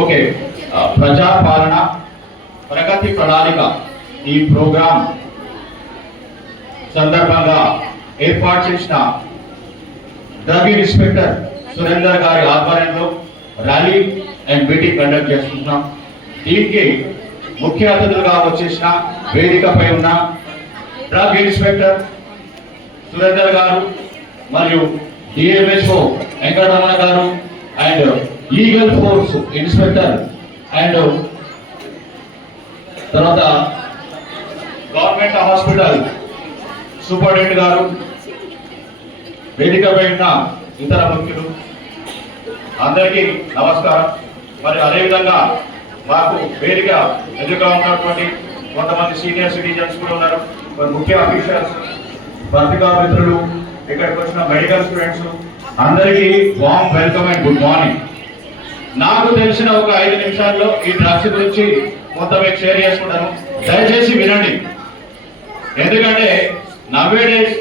Okay, ప్రజాపాలన ప్రగతి ప్రణాళిక ఈ programme సందర్భంగా ఏర్పాటు చేసిన డ్రగ్ ఇన్స్పెక్టర్ సురేందర్ గారి ఆధ్వర్యంలో ర్యాలీ అండ్ మీటింగ్ కండక్ట్ చేస్తున్నాం. దీనికి ముఖ్య అతిథులుగా వచ్చేసిన వేదికపై ఉన్న డ్రగ్ ఇన్స్పెక్టర్ సురేందర్ గారు మరియు డిఎంఎస్ఓ వెంకటరమణ గారు and legal force inspector and తర్వాత గవర్నమెంట్ హాస్పిటల్ సూపరింటెండెంట్ గారు, వేదికపై ఉన్న ఇతర ముఖ్యులు అందరికీ నమస్కారం. మరి అదేవిధంగా మాకు వేదిక ఎదురుగా ఉన్నటువంటి కొంతమంది సీనియర్ సిటిజన్స్ కూడా ఉన్నారు, ముఖ్య అఫీషియల్స్, పత్రికా మిత్రులు, ఇక్కడికి వచ్చిన మెడికల్ స్టూడెంట్స్ అందరికీ warm welcome and good morning. నాకు తెలిసిన ఒక 5 నిమిషాల్లో ఈ డ్రగ్స్ గురించి కొంత మీకు షేర్ చేసుకుంటాను, దయచేసి వినండి. ఎందుకంటే నవేడేస్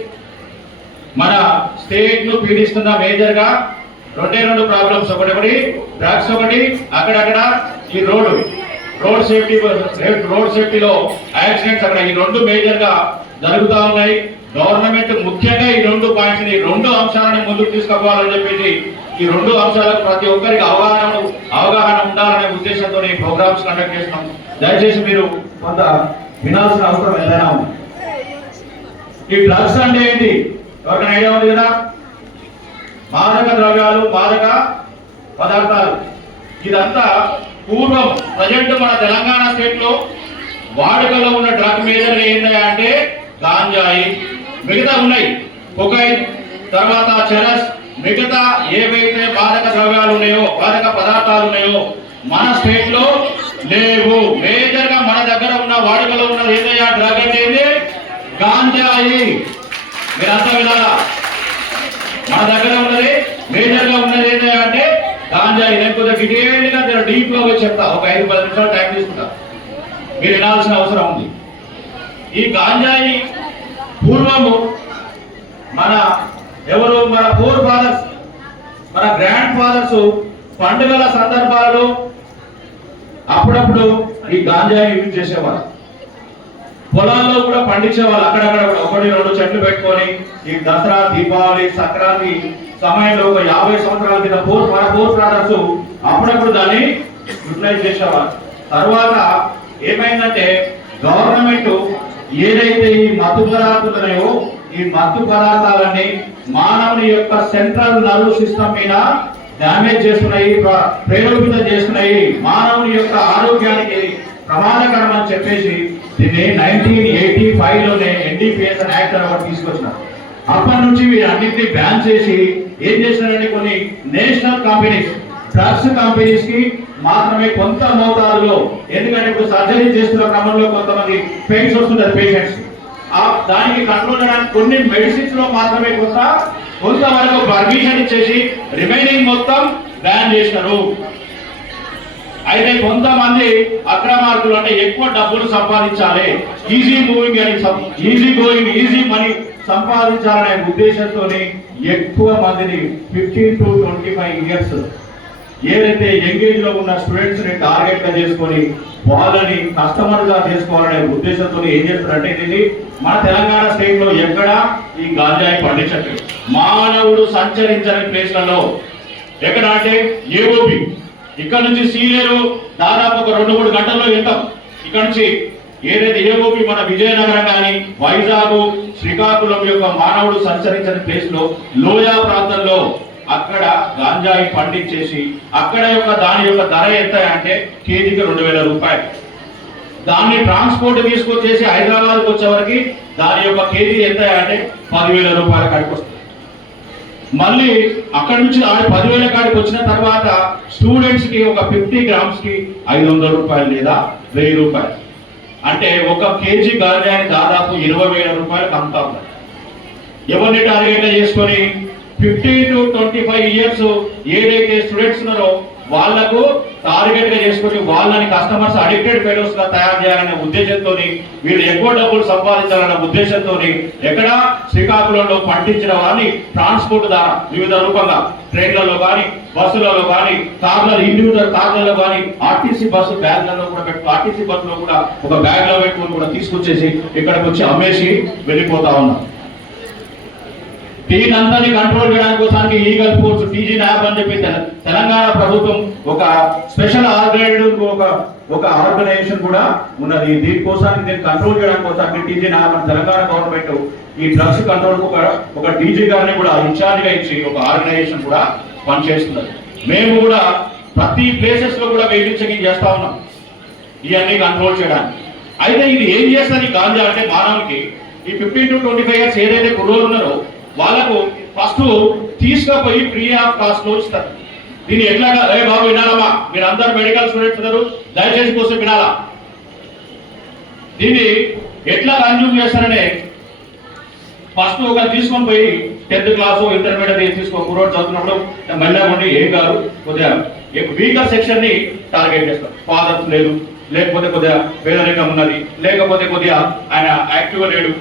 మన స్టేట్ ను పీడిస్తున్న మేజర్ గా రెండు ప్రాబ్లమ్స్, ఒకటి డ్రగ్స్, ఒకటి అక్కడక్కడ ఈ రోడ్ సేఫ్టీలో యాక్సిడెంట్స్, అక్కడ ఈ రెండు మేజర్ గా జరుగుతూ ఉన్నాయి. గవర్నమెంట్ ముఖ్యంగా ఈ 2 పాయింట్స్ ని 2 అంశాలను ముందుకు తీసుకుపోవాలని చెప్పేసి ఈ 2 అంశాలకు ప్రతి ఒక్కరికి అవగాహన ఉండాలనే ఉద్దేశంతో ఈ ప్రోగ్రామ్స్ కండక్ట్ చేస్తున్నాం. దయచేసి మీరు కొంత వినాల్సిన అవసరం ఏదైనా ఉంది. ఈ డ్రగ్స్ అంటే ఏంటి ఎవరికైనా ఐడియా ఉంది కదా? మాదక ద్రవ్యాలు, మాదక పదార్థాలు. ఇదంతా పూర్వం ప్రజెంట్ మన తెలంగాణ స్టేట్ లో వాడుకలో ఉన్న డ్రగ్ మేజర్ ఏంటంటే గాంజాయి, మిగతా ఉన్నాయి కొకైన్, తర్వాత చెరస్, మిగతా ఏవైతే మాదక ద్రవ్యాలు ఉన్నాయో, మాదక పదార్థాలు ఉన్నాయో మన స్టేట్ లో లేవు. మేజర్ గా మన దగ్గర ఉన్న వాడుకలో ఉన్నది ఏదైనా డ్రగ్ అంటే గాంజాయి. మీరంతా వినాలా? మన దగ్గర ఉన్నది మేజర్ గా ఉన్నది ఏంటంటే అంటే గాంజాయి. నేను కొద్దిగా డీటెయిల్ గా డీప్ లో చెప్తా, ఒక 5-10 నిమిషాలు టైం తీసుకుంటా, మీరు వినాల్సిన అవసరం ఉంది. ఈ గాంజాయి పూర్వము మన ఫోర్ ఫాదర్స్, మన గ్రాండ్ ఫాదర్స్ పండుగల సందర్భాల్లో అప్పుడప్పుడు ఈ గాంజాయి యూజ్ చేసేవాళ్ళు. పొలాల్లో కూడా పండించేవాళ్ళు, అక్కడక్కడ కూడా 1-2 చెట్లు పెట్టుకొని ఈ దసరా, దీపావళి, సంక్రాంతి సమయంలో ఒక 50 సంవత్సరాల కింద మన ఫోర్ ఫాదర్స్ అప్పుడప్పుడు దాన్ని యూటిలైజ్ చేసేవాళ్ళు. తర్వాత ఏమైందంటే గవర్నమెంట్ ఏదైతే ఈ మత్తు పదార్థాలు ఉన్నాయో ఈ మత్తు పదార్థాలని మానవుని యొక్క సెంట్రల్ నర్వ్ సిస్టమ్ మీద డ్యామేజ్ చేస్తున్నాయి, ప్రేరేపితం చేస్తున్నాయి, మానవుని యొక్క ఆరోగ్యానికి ప్రమాదకరం అని చెప్పేసి దీన్ని 1985 లోనే ఎన్డీపీఎస్ యాక్ట్ అని ఒకటి తీసుకొచ్చినారు. అప్పటి నుంచి వీటన్నిటిని బ్యాన్ చేసి ఏం చేసినారంటే కొన్ని నేషనల్ కంపెనీస్, డ్రగ్స్ కంపెనీస్ కి మాత్రమే కొంత మోతాదులో, ఎందుకంటే ఇప్పుడు సర్జరీ చేస్తున్న క్రమంలో కొంతమంది పెయిన్స్ వస్తుంటారు పేషెంట్స్, దానికి కంట్రోల్ చేయడానికి కొన్ని మెడిసిన్స్ లో మాత్రమే కొంతవరకు పర్మిషన్ ఇచ్చేసి రిమైనింగ్ మొత్తం బ్యాన్ చేసినారు. అయితే కొంతమంది అక్రమార్కులు అంటే ఎక్కువ డబ్బులు సంపాదించాలి, ఈజీ గోయింగ్ ఈజీ మనీ సంపాదించాలనే ఉద్దేశంతో ఎక్కువ మందిని 15 to 25 ఇయర్స్ ఏదైతే ఎంగేజ్ లో ఉన్న స్టూడెంట్స్ ని టార్గెట్ గా చేసుకొని వాళ్ళని కస్టమర్ గా చేసుకోవాలనే ఉద్దేశంతో ఏం చేస్తారంటే ఇది మన తెలంగాణ స్టేట్ లో ఎక్కడ ఈ గాంజాయి పండించట్లేదు. మానవుడు సంచరించని ప్లేస్లలో ఎక్కడ అంటే ఏఓపి, ఇక్కడ నుంచి సీలేరు దాదాపు ఒక 2-3 గంటల్లో వెళ్తాం. ఇక్కడ నుంచి ఏదైతే ఏఓపి మన విజయనగరం కానీ వైజాగ్, శ్రీకాకుళం యొక్క మానవుడు సంచరించని ప్లేస్ లో లోయా ప్రాంతంలో అక్కడ గాంజాయి పండించేసి అక్కడ దాని యొక్క ధర ఎంత అంటే కేజీకి 2000 రూపాయలు. దాన్ని ట్రాన్స్పోర్ట్ తీసుకొచ్చేసి హైదరాబాద్కి వచ్చేవరకు దాని యొక్క కేజీ ఎంత అంటే 10,000 రూపాయల కాడికి వస్తుంది. మళ్ళీ అక్కడ నుంచి 10,000 కాడికి వచ్చిన తర్వాత స్టూడెంట్స్ కి ఒక 50 గ్రామ్స్ కి 500 రూపాయలు లేదా 1000 రూపాయలు, అంటే ఒక కేజీ గాంజాని దాదాపు 20,000 రూపాయలకు అమ్ముతా ఉన్నారు. ఎవరిని టార్గెట్ చేసుకొని 15 to 25 ఇయర్స్ ఏదైతే స్టూడెంట్స్ ఉన్నారో వాళ్లకు టార్గెట్ గా చేసుకుని వాళ్ళని కస్టమర్స్ అడిక్టెడ్ ఫెలోస్ గా తయారు చేయాలనే ఉద్దేశంతో వీళ్ళు ఎక్కువ డబ్బులు సంపాదించాలనే ఉద్దేశంతో ఎక్కడ శ్రీకాకుళంలో పండించిన వారిని ట్రాన్స్పోర్ట్ ద్వారా వివిధ రూపంగా ట్రైన్లలో కానీ బస్సులలో కానీ కార్లలో ఇండివిజువల్ కార్లలో కానీ ఆర్టీసీ బస్సు బ్యాగ్లలో కూడా ఆర్టీసీ బస్సులో కూడా ఒక బ్యాగ్ లో పెట్టుకుని కూడా తీసుకొచ్చేసి ఇక్కడికి వచ్చి అమ్మేసి వెళ్ళిపోతా ఉన్నారు. దీని అంతని కంట్రోల్ చేయడానికి కోసానికి ఈగల్ ఫోర్స్ టీజీ న్యాబ్ అని చెప్పి తెలంగాణ ప్రభుత్వం ఒక స్పెషల్ ఒక ఆర్గనైజేషన్ కూడా ఉన్నది. దీనికోసానికి దీన్ని కంట్రోల్ చేయడానికి కోసానికి టీజీ న్యాబ్ అని తెలంగాణ గవర్నమెంట్ ఈ డ్రగ్స్ కంట్రోల్ ఒక టీజీ గారిని కూడా ఇన్ఛార్జ్ గా ఇచ్చి ఒక ఆర్గనైజేషన్ కూడా పనిచేస్తున్నది. మేము కూడా ప్రతి ప్లేసెస్ లో కూడా వెయిటింగ్ చెకింగ్ చేస్తా ఉన్నాం ఇవన్నీ కంట్రోల్ చేయడానికి. అయితే ఇది ఏం చేస్తుంది గాంజా అంటే మానవునికి ఈ 15 to 25 years ఏదైతే కుర్రోళ్ళు ఉన్నారో వాళ్ళకు ఫస్ట్ తీసుకుపోయి ఫ్రీ ఆఫ్ కాస్ట్ లో ఇస్తారు. దీన్ని ఎట్లాగా బాబు వినాలమ్మా, మీరు అందరు మెడికల్ స్టూడెంట్స్ ఉన్నారు, దయచేసి కోసం వినాలా. దీన్ని ఎట్లా కన్జ్యూమ్ చేస్తారనే ఫస్ట్ ఒక తీసుకొని పోయి 10th క్లాస్ ఇంటర్మీడియట్ కుర్రోడు చదువుతున్నప్పుడు మెల్లగా ఉండి ఏం కాదు కొద్దిగా వీకర్ సెక్షన్ ని టార్గెట్ చేస్తారు. ఫాదర్స్ లేదు, లేకపోతే కొద్దిగా పేదరికం ఉన్నది, లేకపోతే కొద్దిగా ఆయన యాక్టివ్గా లేడు,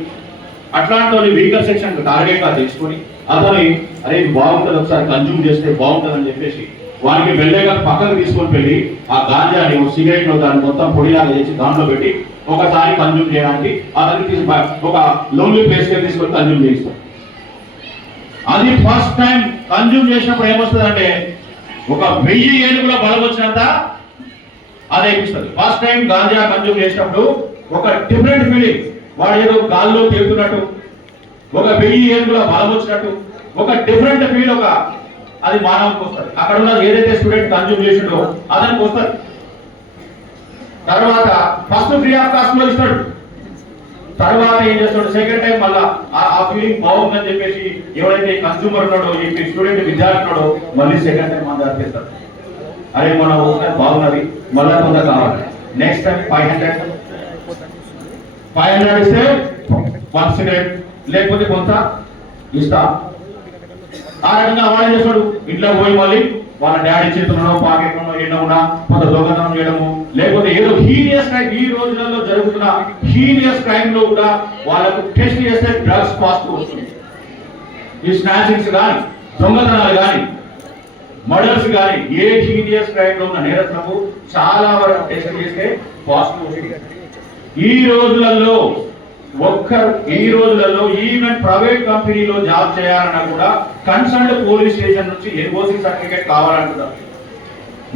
అట్లాంటి వీకర్ సెక్షన్ టార్గెట్ గా తీసుకొని అతని అరే బాగుంటుంది ఒకసారి కన్జ్యూమ్ చేస్తే బాగుంటుంది అని చెప్పేసి వానికి వెళ్ళేగా పక్కకు తీసుకొని వెళ్ళి ఆ గాంజాని సిగరెట్ లో దాన్ని మొత్తం పొడిలాగా చేసి దాంట్లో పెట్టి ఒకసారి కన్జ్యూమ్ చేయడానికి అతనికి ఒక లోన్లీ ప్లేస్ గా తీసుకొని కన్జ్యూమ్ చేయిస్తాం. అది ఫస్ట్ టైం కన్జ్యూమ్ చేసినప్పుడు ఏమొస్తుంది ఒక 1000 ఏనుగుల బలం వచ్చినంత అదే ఇస్తుంది. ఫస్ట్ టైం గాంజా కన్జ్యూమ్ చేసినప్పుడు ఒక డిఫరెంట్ ఫీలింగ్, వాడు ఏదో గాల్లో తేలుతున్నట్టు, ఒక 1000 ఏనుగుల బలం వచ్చినట్టు ఒక డిఫరెంట్ ఫీల్ అది మానవునికి వస్తుంది. అక్కడ ఉన్న ఏదైతే స్టూడెంట్ కన్జ్యూమ్ చేసిండో అతనికి వస్తుంది. తర్వాత ఫస్ట్ ఫ్రీ ఆఫ్ కాస్ట్ లో ఇస్తాడు, తర్వాత ఏం చేస్తాడు సెకండ్ టైం మళ్ళా ఆ ఫీలింగ్ బాగుందని చెప్పేసి ఎవరైతే కన్స్యూమర్ ఉన్నాడో ఈ స్టూడెంట్ విద్యార్థి ఉన్నాడో మళ్ళీ సెకండ్ టైం మన చేస్తాడు. అరే మన ఒకసారి బాగున్నది మళ్ళా కొంత కావాలి, నెక్స్ట్ టైం 500 ఇస్తే 1 సిగరెట్ లేకపోతే కొంత ఇస్తా. ఆ రకంగా వాడు చేస్తాడు. ఇంట్లో పోయి మళ్ళీ వాళ్ళ డాడీ చేతుల్లో పాకెట్ ఎన్నో కొంత దొంగతనం చేయడము, లేకపోతే ఏదో హీనియస్ క్రైమ్ ఈ రోజులలో జరుగుతున్న హీనియస్ క్రైమ్ లో కూడా వాళ్ళకు టెస్ట్ చేస్తే డ్రగ్స్ పాజిటివ్ వస్తుంది. ఈ స్నాచింగ్స్ కానీ దొంగతనాలు కానీ మర్డర్స్ కానీ ఏ హీనియస్ క్రైమ్ లో ఉన్న నేరస్తులకు చాలా వరకు టెస్ట్ చేస్తే పాజిటివ్ వస్తుంది. ఈ రోజులలో ఈవెన్ ప్రైవేట్ కంపెనీలో జాబ్ చేయాలన్నా కూడా కన్సర్న్డ్ పోలీస్ స్టేషన్ నుంచి ఎన్ఓసి సర్టిఫికేట్ కావాలంటున్నారు.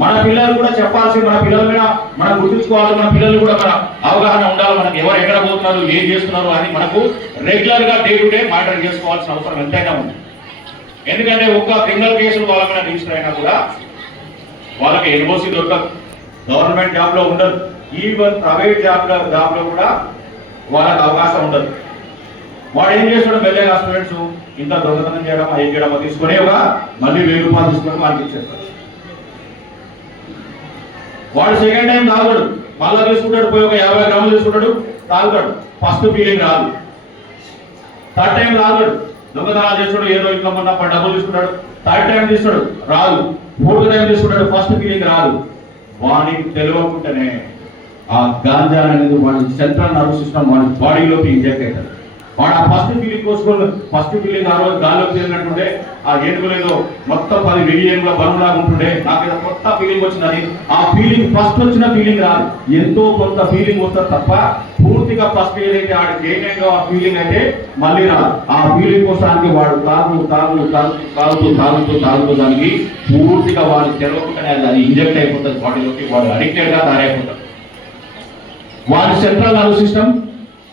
మన పిల్లలు కూడా చెప్పాల్సి, మన పిల్లల మీద మనం గుర్తుంచుకోవాలి, మన పిల్లలు కూడా మన అవగాహన ఉండాలి, మనకు ఎవరు ఎక్కడ పోతున్నారు ఏం చేస్తున్నారు అని మనకు రెగ్యులర్ గా డే టు డే మానిటర్ చేసుకోవాల్సిన అవసరం ఎంతైనా ఉంది. ఎందుకంటే ఒక్క క్రిమినల్ కేసులు వాళ్ళ మీద రిజిస్టర్ అయినా కూడా వాళ్ళకి ఎన్ఓసి దొరకదు, గవర్నమెంట్ జాబ్ లో ఉండదు, ఈవెన్ ప్రైవేట్ జాబ్ లో కూడా వాళ్ళకి అవకాశం ఉండదు. వాడు ఏం చేస్తాడు మెల్లగా స్టూడెంట్స్ ఇంత దొంగతనం చేయడం ఏం చేయడమో తీసుకుని మళ్ళీ 1000 రూపాయలు తీసుకొని వాళ్ళకి ఇచ్చేస్తాడు. వాడు సెకండ్ టైం తాగుతాడు, మళ్ళా తీసుకుంటాడు, పోయి ఒక 50 గ్రాములు తీసుకుంటాడు, తాగుతాడు. ఫస్ట్ ఫీలింగ్ రాదు. థర్డ్ టైం తాగుతాడు, దొంగతనాలు చేస్తాడు, ఏదో ఇంట్లో మొన్న డబ్బులు తీసుకుంటాడు, థర్డ్ టైం తీస్తాడు రాదు, ఫోర్త్ టైం తీసుకుంటాడు, ఫస్ట్ ఫీలింగ్ రాదు. వానికి తెలియకుండానే ఆ గాంజా అనేది వాడి సెంట్రల్ నర్వస్ సిస్టమ్ వాడి బాడీలోకి ఇంజెక్ట్ అవుతాడు. వాడు ఆ ఫస్ట్ ఫీలింగ్ కోసుకొని ఫస్ట్ ఫీలింగ్ ఆ రోజు గాల్లోకి తిరిగినట్టుండే ఆ ఏనుగులేదో మొత్తం 10,000 ఏనుగుల బలంలాగా ఉంటుండే, నాకు ఏదో కొత్త ఫీలింగ్ వచ్చిందని ఆ ఫీలింగ్ ఫస్ట్ వచ్చిన ఫీలింగ్ రాదు, ఎంతో కొంత ఫీలింగ్ వస్తుంది తప్ప పూర్తిగా ఫస్ట్ ఏదైతే ఆడ గెయిన్ ఆ ఫీలింగ్ అయితే మళ్ళీ రాదు. ఆ ఫీలింగ్ కోసానికి వాడు తాగుతూ దానికి పూర్తిగా వాడు తెలవకుండానే అది ఇంజెక్ట్ అయిపోతుంది బాడీలోకి, వాడు అడిక్టెడ్ గా తయారైపోతాడు. వాడి సెంట్రల్ నర్వస్ సిస్టమ్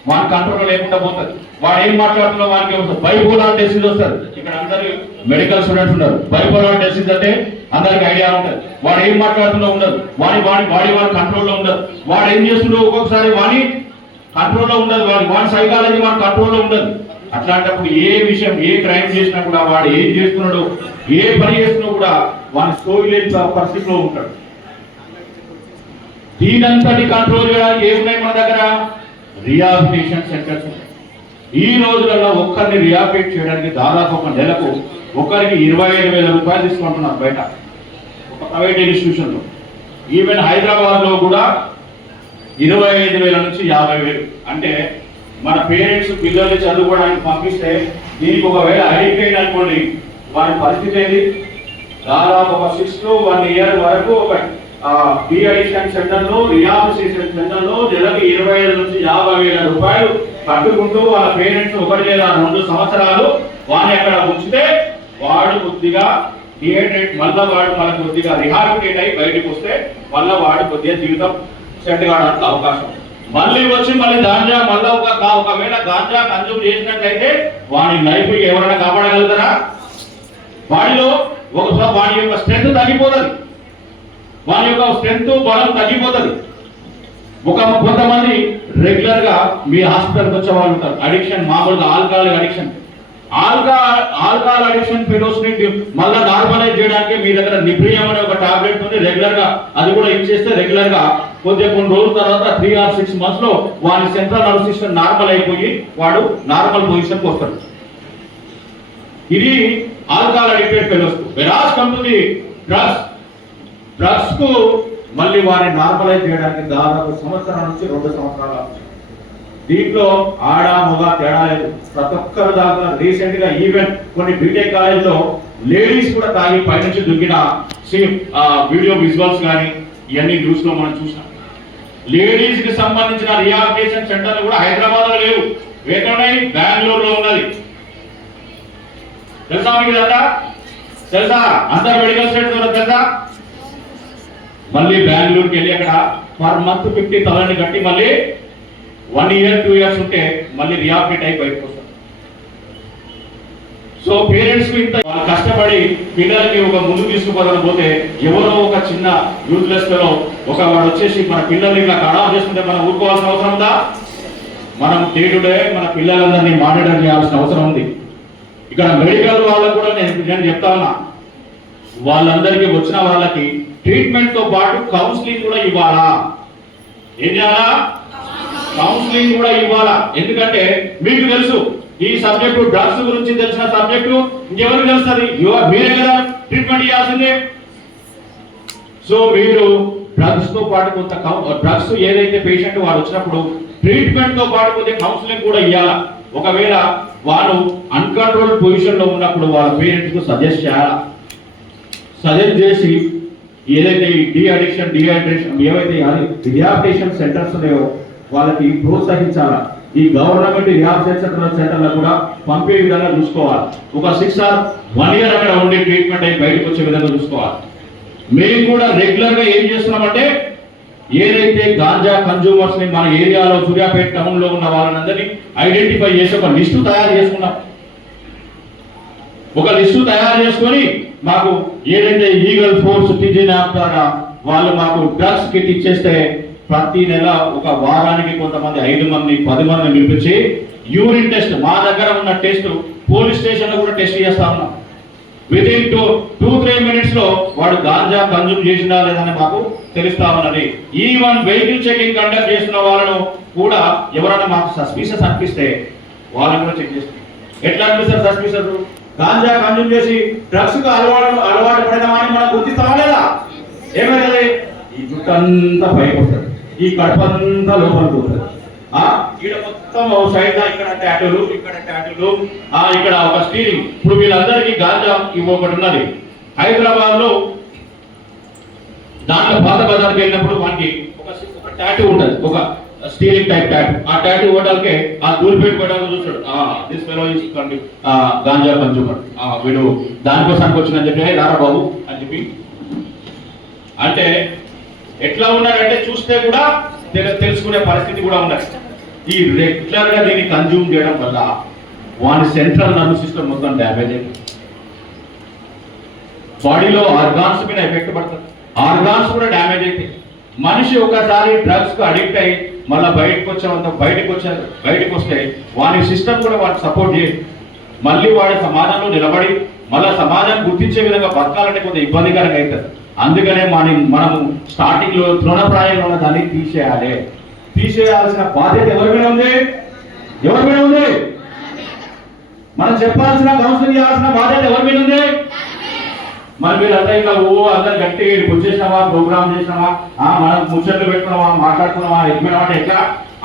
వాడి కంట్రోల్ లేకుండా పోతుంది. వాడు ఏం మాట్లాడుతున్నా వాడికి బైపోలార్ డిసీజ్ వస్తుంది. ఇక్కడ అందరు మెడికల్ స్టూడెంట్స్ ఉన్నారు, బైపోలార్ డిసీజ్ అంటే అందరికి ఐడియా ఉంటుంది. వాడు ఏం మాట్లాడుతున్నా ఉండదు, వాడి కంట్రోల్లో ఉండదు. వాడు ఏం చేస్తున్నాడు ఒక్కొక్కసారి వాడి కంట్రోల్లో ఉండదు, వాడి సైకాలజీ వాడి కంట్రోల్లో ఉండదు. అట్లాంటప్పుడు ఏ విషయం ఏ క్రైమ్ చేసినా కూడా వాడు ఏం చేస్తున్నాడు ఏ పని చేస్తున్నా కూడా వాడి సోయిలేని పరిస్థితిలో ఉంటాడు. దీనంతటి కంట్రోల్ చేయడానికి ఏమున్నాయి మన దగ్గర? రిహాబిలిటేషన్ సెంటర్స్ ఉన్నాయి. ఈ రోజులలో ఒక్కరిని రిహాబిలిటేట్ చేయడానికి దాదాపు ఒక నెలకు ఒకరికి 25,000 రూపాయలు తీసుకుంటున్నారు బయట. ఒక ప్రైవేట్ ఇన్స్టిట్యూషన్లో. ఈవెన్ హైదరాబాద్లో కూడా 25,000 నుంచి 50,000. అంటే మన పేరెంట్స్ పిల్లల్ని చదువుకోవడానికి పంపిస్తే దీనికి ఒకవేళ అడిక్ట్ అయిన అనుకోండి, వారి పరిస్థితి ఏంటి? దాదాపు ఒక 6 to 1 year వరకు ఒక డి అడిక్షన్ సెంటర్లో, రిహాబిలిటేషన్ సెంటర్లో నెలకు 25,000 నుంచి 50,000 రూపాయలు కట్టుకుంటూ వాళ్ళ పేరెంట్స్ 1 లేదా 2 సంవత్సరాలు వాడిని అక్కడ ఉంచితే వాడు కొద్దిగా డిహైడ్రేట్, మళ్ళీ వాడు మళ్ళీ కొద్దిగా రిహాబిలిటేట్ అయ్యి బయటకు వస్తే మళ్ళీ వాడు కొద్దిగా జీవితం సెట్ కావడానికి అవకాశం. మళ్ళీ వచ్చి మళ్ళీ గాంజా మళ్ళీ ఒకవేళ గాంజా కన్జ్యూమ్ చేసినట్లయితే వాడి లైఫ్ ఎవరైనా కాపాడగలుగుతారా? వాడిలో ఒకసారి వాడి యొక్క స్ట్రెంత్ తగ్గిపోతుంది, వాడి యొక్క స్ట్రెంత్ బలం తగ్గిపోతుంది. కొంతమంది రెగ్యులర్ గా మీ హాస్పిటల్కి వచ్చే వాళ్ళు ఉంటారు. అడిక్షన్ మామూలుగా ఆల్కహాల్ అడిక్షన్ ఫెలోస్ ని మళ్ళీ నార్మలైజ్ చేయడానికి మీ దగ్గర నిప్రియం అనే ఒక టాబ్లెట్ ఉంది. రెగ్యులర్ గా అది కూడా ఇచ్చేస్తే రెగ్యులర్ గా కొద్దిగా కొన్ని రోజుల తర్వాత 3 or 6 months లో వాడి సెంట్రల్ నర్వస్ సిస్టమ్ నార్మల్ అయిపోయి వాడు నార్మల్ పొజిషన్కి వస్తాడు. ఇది ఆల్కహాల్ అడిక్టెడ్ ఫెలోస్. వెరాజ్ కంపెనీ డ్రగ్స్ కు మళ్ళీ వారిని నార్మలైజ్ చేయడానికి దాదాపు 1 సంవత్సరం నుంచి 2 సంవత్సరాలు. దీంట్లో ఆడ మగ తేడా లేదు. ప్రతి ఒక్కరు దాకా రీసెంట్ గా ఈవెన్ కొన్ని బీటెక్ కాలేజ్లో లేడీస్ కూడా తాగి పైనుంచి దుగ్గిన వీడియో విజువల్స్ కానీ ఇవన్నీ న్యూస్ లో మనం చూసాం. లేడీస్ కి సంబంధించిన రిహాబిలిటేషన్ సెంటర్లు కూడా హైదరాబాద్ లో లేవు, ఎక్కడున్నాయి? బెంగళూరులో ఉన్నది. తెలుసా మీకు? తెలుసా? అంతా మెడికల్ స్టేట్ తెలుసా? మళ్ళీ బెంగళూరుకి వెళ్ళి అక్కడ పర్ మంత్ 50,000 కట్టి మళ్ళీ 1 year 2 years ఉంటే మళ్ళీ రిహాబిలిటేట్ అయి బయటకు వస్తారు. సో పేరెంట్స్ ఇంత కష్టపడి పిల్లలకి ఒక ముందు తీసుకుపోదాని పోతే ఎవరో ఒక చిన్న యూజ్లెస్ లో వాడు వచ్చేసి మన పిల్లల్ని ఇలా ఖరాబ్ చేసుకుంటే మనం ఊరుకోవాల్సిన అవసరం ఉందా? మనం డే టు డే మన పిల్లలందరినీ మానిటర్ చేయాల్సిన అవసరం ఉంది. ఇక్కడ మెడికల్ వాళ్ళకు కూడా నేను చెప్తా ఉన్నా, వాళ్ళందరికీ వచ్చిన వాళ్ళకి ట్రీట్మెంట్ తో పాటు కౌన్సిలింగ్ కూడా ఇవ్వాలా. ఏం చేయాలా? కౌన్సిలింగ్ కూడా ఇవ్వాలా. ఎందుకంటే మీకు తెలుసు ఈ సబ్జెక్టు, డ్రగ్స్ గురించి తెలిసిన సబ్జెక్టు ఇంకెవరికి తెలుస్తుంది? మీరే కదా ట్రీట్మెంట్ ఇవ్వాల్సిందే. సో మీరు డ్రగ్స్ తో పాటు కొంత డ్రగ్స్ ఏదైతే పేషెంట్ వాడు వచ్చినప్పుడు ట్రీట్మెంట్ తో పాటు కొంత కౌన్సిలింగ్ కూడా ఇవ్వాలా. ఒకవేళ వాళ్ళు అన్కంట్రోల్ పొజిషన్ లో ఉన్నప్పుడు వాళ్ళ పేరెంట్స్ కు సజెస్ట్ చేయాలా. సజెస్ట్ చేసి ఏదైతే డిహైడ్రేషన్ ఏవైతే రిహాబిలిటేషన్ సెంటర్స్ ఉన్నాయో వాళ్ళకి ప్రోత్సహించాలా. ఈ గవర్నమెంట్ రిహాబిలిటేషన్ సెంటర్లో కూడా పంపే విధంగా చూసుకోవాలి. ఒక 6 or 1 year అక్కడ ఉండి ట్రీట్మెంట్ అయి బయటకు వచ్చే విధంగా చూసుకోవాలి. మేము కూడా రెగ్యులర్ గా ఏం చేస్తున్నామంటే ఏదైతే గాంజా కన్జ్యూమర్స్ ని మన ఏరియాలో సూర్యాపేట టౌన్ లో ఉన్న వాళ్ళందరినీ ఐడెంటిఫై చేసి ఒక లిస్టు తయారు చేసుకున్నాం. ఒక లిస్టు తయారు చేసుకొని మాకు ఏదైతే ఈగల్ ఫోర్స్ టీజీన్ యాప్ ద్వారా వాళ్ళు మాకు డ్రగ్స్ కిట్ ఇచ్చేస్తే ప్రతి నెల ఒక వారానికి కొంతమంది 5 మంది 10 మందిని పిలిపించి యూరిన్ టెస్ట్, మా దగ్గర ఉన్న టెస్ట్ పోలీస్ స్టేషన్ లో కూడా టెస్ట్ చేస్తా ఉన్నాం. వితిన్ 2-3 minutes లో వాడు గాంజా కన్జ్యూమ్ చేసినా లేదని మాకు తెలుస్తా ఉన్నది. ఈవెన్ వెహికల్ చెకింగ్ కండక్ట్ చేస్తున్న వాళ్ళను కూడా ఎవరైనా మాకు సస్పీషియస్ అనిపిస్తే వాళ్ళని కూడా చెక్ చేస్తాం. ఎట్లా అనిపిస్తారు సస్పీషియస్? గాంజా కన్జ్యూమ్ చేసి డ్రగ్స్ కు అలవాటు పడినామని మనం గుర్తిస్తామా లేదా? ఏమైనా ఈ జుట్టంతా పైకి వస్తుంది, ఈ కడపంతా లోపలికి పోతుంది. ఇక్కడ మొత్తం సైడ్ ఇక్కడ టాటూలు, ఇక్కడ ఒక స్టీరింగ్. ఇప్పుడు వీళ్ళందరికీ గాంజా ఒకటి ఉన్నది హైదరాబాద్ లో. దాంట్లో పాత బజార్కి వెళ్ళినప్పుడు మనకి ఒక టాటూ ఉంటుంది, ఒక స్టీరింగ్ టైప్ టాటూ. ఆ టాటూ హోటల్కే ఆ దూరిపేట పెట్టాలని చూస్తాడు. This fellow is ganja consumer, వీడు దానికోసానికి వచ్చిందని చెప్పి రారా బాబు అని చెప్పి. అంటే ఎట్లా ఉన్నారంటే చూస్తే కూడా తెలుసుకునే పరిస్థితి కూడా ఉన్నది. ఈ రెగ్యులర్ గా దీన్ని కన్జ్యూమ్ చేయడం వల్ల వాడి సెంట్రల్ నర్వస్ సిస్టమ్ మొత్తం డ్యామేజ్ అయింది. బాడీలో ఆర్గాన్స్ మీద ఎఫెక్ట్ పడుతుంది, ఆర్గాన్స్ కూడా డ్యామేజ్ అయితే మనిషి ఒకసారి డ్రగ్స్ కు అడిక్ట్ అయ్యి మళ్ళీ బయటకు వస్తే వాడి సిస్టమ్ కూడా వాడికి సపోర్ట్ చేయదు. మళ్ళీ వాడి సమాజంలో నిలబడి మళ్ళీ సమాజాన్ని గుర్తించే విధంగా బతకాలంటే కొంచెం ఇబ్బందికరంగా అవుతుంది. అందుకనే మనము స్టార్టింగ్ లో తృణప్రాయంలో ఉన్న దాన్ని తీసేయాల్సిన బాధ్యత ఎవరి మీద ఉంది? మనం చెప్పాల్సిన కౌన్సిలింగ్ చేయాల్సిన బాధ్యత ఎవరి మీద ఉంది? మరి వీళ్ళంతా ఇంకా అందరు గట్టిగా వచ్చేసినావా, ప్రోగ్రామ్ చేసినావా, మనం ముచ్చట్లు పెట్టుకున్నావా, మాట్లాడుకున్నావా, ఎక్కిపోయినావా అంటే ఎట్లా?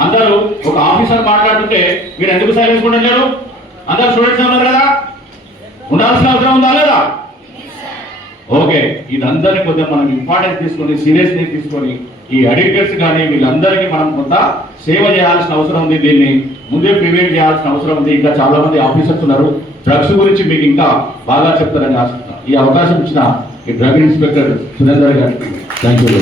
అందరూ ఒక ఆఫీసర్ మాట్లాడుతుంటే మీరు ఎందుకు సైలెన్స్ ఉండలేరు? అందరు స్టూడెంట్స్ ఉన్నారు కదా, ఉండాల్సిన అవసరం ఉందా లేదా? ఓకే, ఇదందరినీ కొద్దిగా మనం ఇంపార్టెన్స్ తీసుకొని సీరియస్నెస్ తీసుకొని ఈ అడిక్టర్స్ కానీ వీళ్ళందరికీ మనం కొంత సేవ చేయాల్సిన అవసరం ఉంది. దీన్ని ముందే ప్రివెంట్ చేయాల్సిన అవసరం ఉంది. ఇంకా చాలా మంది ఆఫీసర్స్ ఉన్నారు, డ్రగ్స్ గురించి మీకు ఇంకా బాగా చెప్తారని ఆశిస్తున్నాను. ఈ అవకాశం ఇచ్చిన ఈ డ్రగ్ ఇన్స్పెక్టర్ సురేందర్ గారికి థ్యాంక్ యూ.